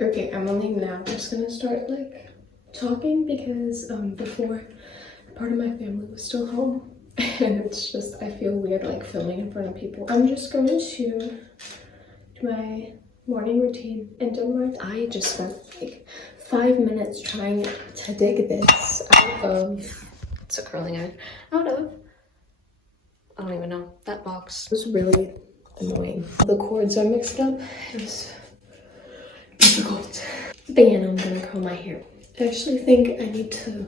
Okay, I'm only now just gonna start like talking because before part of my family was still home and it's just I feel weird like filming in front of people. I'm just going to do my morning routine in Denmark. I just spent like 5 minutes trying to dig this out of, it's a curling iron, out of, I don't even know, that box. It was really annoying. The cords are mixed up. It was difficult. But yeah, now I'm gonna curl my hair. I actually think I need to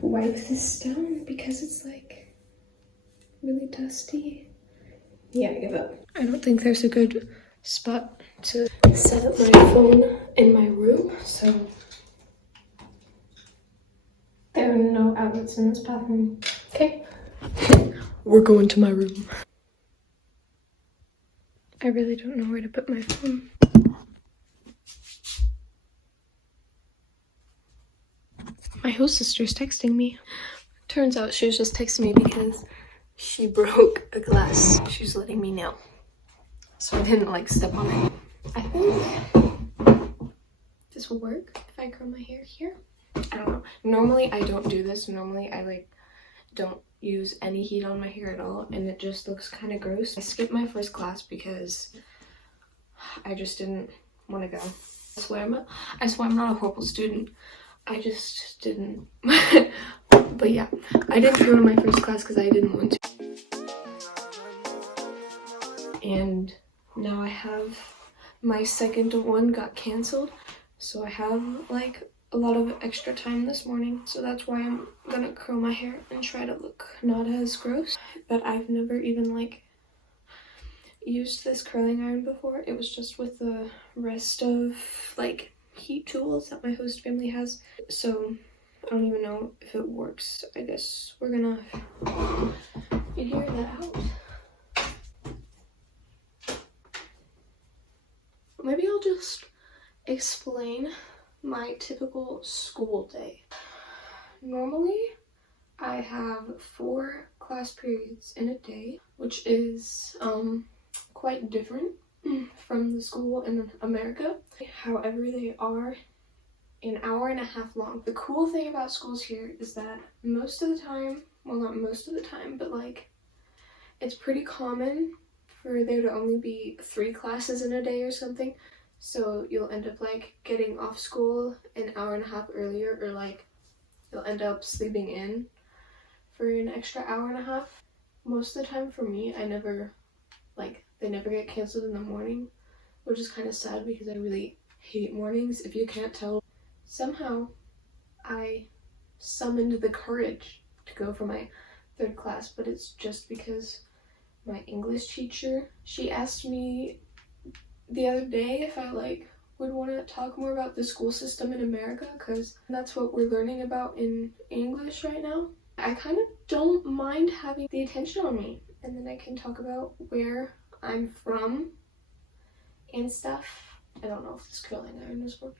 wipe this down because it's like really dusty. Yeah, I give up. I don't think there's a good spot to set up my phone in my room, so there are no outlets in this bathroom. Okay, we're going to my room. I really don't know where to put my phone. My host sister's texting me. Turns out she was just texting me because she broke a glass. She's letting me know, so I didn't like step on it. I think this will work if I curl my hair here. I don't know. Normally I don't do this. Normally I like don't use any heat on my hair at all, and it just looks kind of gross. I skipped my first class because I just didn't want to go. I swear I'm not a horrible student. I just didn't. But yeah, I didn't go to my first class because I didn't want to. And now I have my second one got canceled, so I have like a lot of extra time this morning, so that's why I'm gonna curl my hair and try to look not as gross. But I've never even like used this curling iron before. It was just with the rest of like heat tools that my host family has, so I don't even know if it works. I guess we're gonna figure that out. Maybe I'll just explain my typical school day. Normally, I have 4 class periods in a day, which is quite different from the school in America. However, they are an hour and a half long. The cool thing about schools here is that most of the time, well, not most of the time, but like it's pretty common for there to only be 3 classes in a day or something. So you'll end up like getting off school an hour and a half earlier, or like you'll end up sleeping in for an extra hour and a half. Most of the time for me, they never get canceled in the morning, which is kind of sad because I really hate mornings. If you can't tell, somehow I summoned the courage to go for my 3rd class, but it's just because my English teacher, she asked me the other day if I like would want to talk more about the school system in America, because that's what we're learning about in English right now. I kind of don't mind having the attention on me, and then I can talk about where I'm from and stuff. I don't know if this curling iron is working.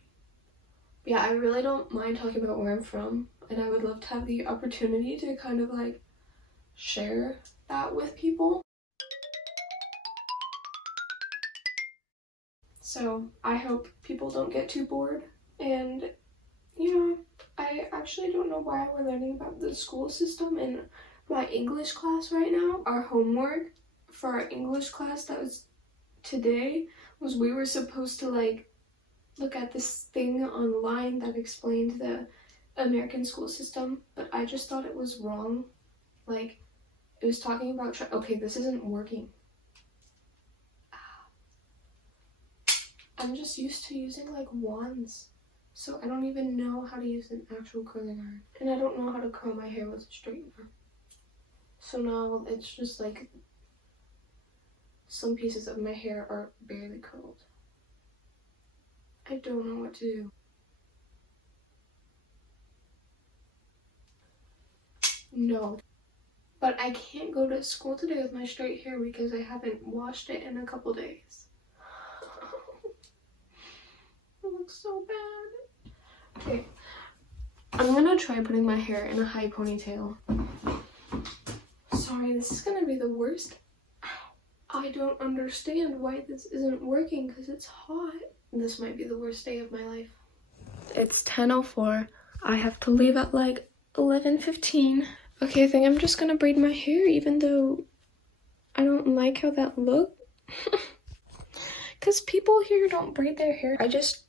But yeah, I really don't mind talking about where I'm from, and I would love to have the opportunity to kind of like share that with people. So I hope people don't get too bored. And you know, I actually don't know why we're learning about the school system in my English class right now. Our homework for our English class that was today was we were supposed to like look at this thing online that explained the American school system, but I just thought it was wrong. Like, it was talking about okay, this isn't working. I'm just used to using like wands, so I don't even know how to use an actual curling iron, and I don't know how to curl my hair with a straightener. So now it's just like some pieces of my hair are barely curled. I don't know what to do. No. But I can't go to school today with my straight hair because I haven't washed it in a couple days. It looks so bad. Okay. I'm gonna try putting my hair in a high ponytail. Sorry, this is gonna be the worst. I don't understand why this isn't working because it's hot. This might be the worst day of my life. It's 10:04. I have to leave at like 11:15. Okay, I think I'm just gonna braid my hair even though I don't like how that looked. Because people here don't braid their hair. I just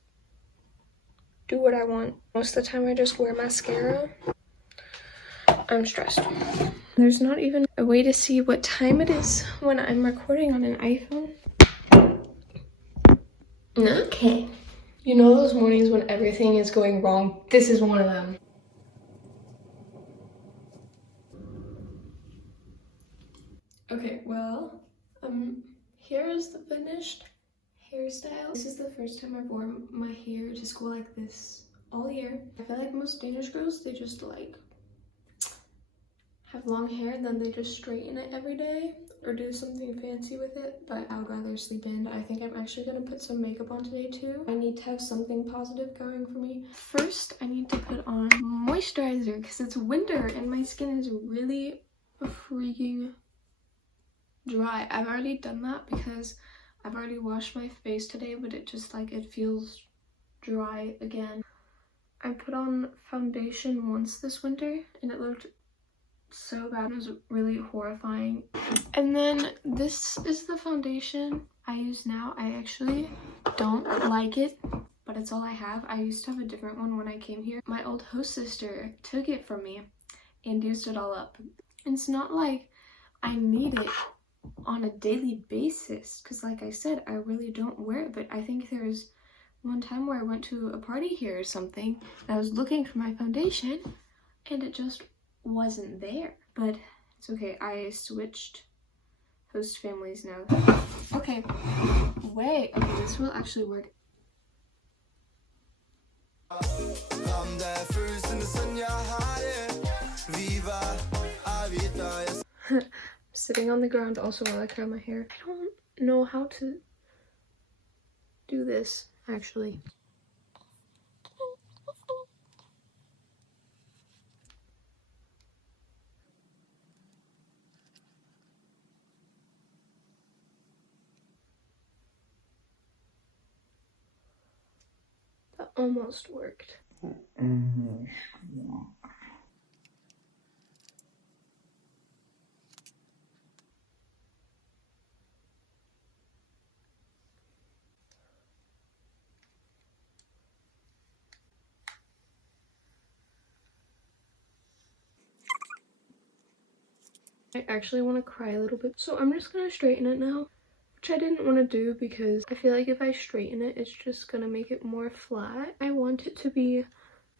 do what I want. Most of the time I just wear mascara. I'm stressed. There's not even a way to see what time it is when I'm recording on an iPhone. Okay. You know those mornings when everything is going wrong? This is one of them. Okay, well, here is the finished hairstyle. This is the first time I've worn my hair to school like this all year. I feel like most Danish girls, they just like have long hair and then they just straighten it every day or do something fancy with it, but I would rather sleep in. I think I'm actually gonna put some makeup on today too. I need to have something positive going for me. First, I need to put on moisturizer because it's winter and my skin is really freaking dry. I've already done that because I've already washed my face today, but it just like it feels dry again. I put on foundation once this winter and it looked so bad. It was really horrifying. And then this is the foundation I use now. I actually don't like it, but it's all I have. I used to have a different one when I came here. My old host sister took it from me and used it all up. And it's not like I need it on a daily basis because like I said, I really don't wear it, but I think there was one time where I went to a party here or something and I was looking for my foundation and it just wasn't there. But it's okay, I switched host families now. Okay, wait, okay, this will actually work. Sitting on the ground also while I curl my hair. I don't know how to do this actually. That almost worked. I actually want to cry a little bit, so I'm just gonna straighten it now, which I didn't want to do because I feel like if I straighten it, it's just gonna make it more flat. I want it to be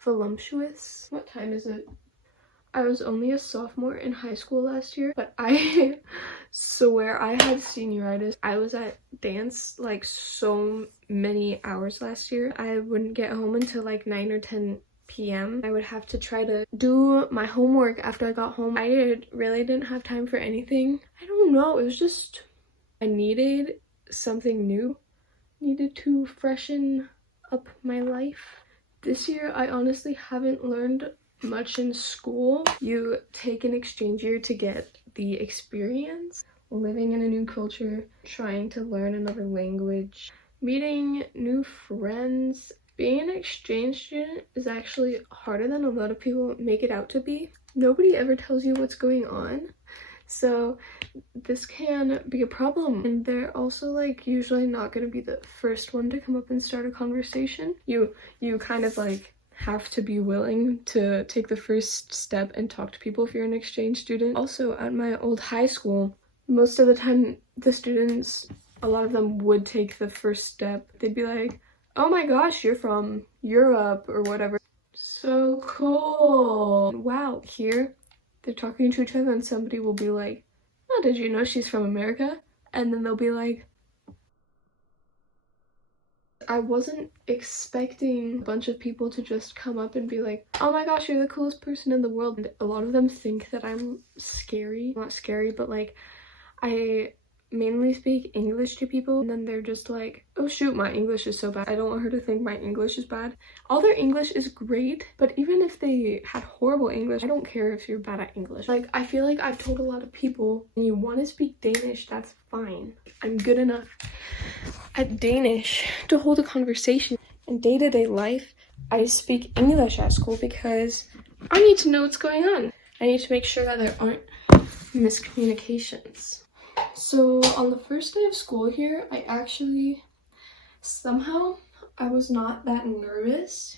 voluptuous. What time is it? I was only a sophomore in high school last year, but I swear I had senioritis. I was at dance like so many hours last year. I wouldn't get home until like 9 or 10 p.m. I would have to try to do my homework after I got home. I really didn't have time for anything. I don't know, it was just, I needed something new. Needed to freshen up my life. This year, I honestly haven't learned much in school. You take an exchange year to get the experience, living in a new culture, trying to learn another language, meeting new friends. Being an exchange student is actually harder than a lot of people make it out to be. Nobody ever tells you what's going on, so this can be a problem. And they're also like usually not going to be the first one to come up and start a conversation. You kind of like have to be willing to take the first step and talk to people if you're an exchange student. Also, at my old high school, most of the time the students, a lot of them would take the first step. They'd be like, oh my gosh, you're from Europe or whatever. So cool. Wow, here they're talking to each other and somebody will be like, oh, did you know she's from America? And then they'll be like, I wasn't expecting a bunch of people to just come up and be like, oh my gosh, you're the coolest person in the world. And a lot of them think that I'm scary. Not scary, but like I mainly speak English to people, and then they're just like, oh shoot, my English is so bad. I don't want her to think my English is bad. All their English is great, but even if they had horrible English, I don't care if you're bad at English. Like, I feel like I've told a lot of people, when you want to speak Danish, that's fine. I'm good enough. at Danish to hold a conversation. In day-to-day life, I speak English at school because I need to know what's going on. I need to make sure that there aren't miscommunications. So on the first day of school here, I actually, somehow, I was not that nervous.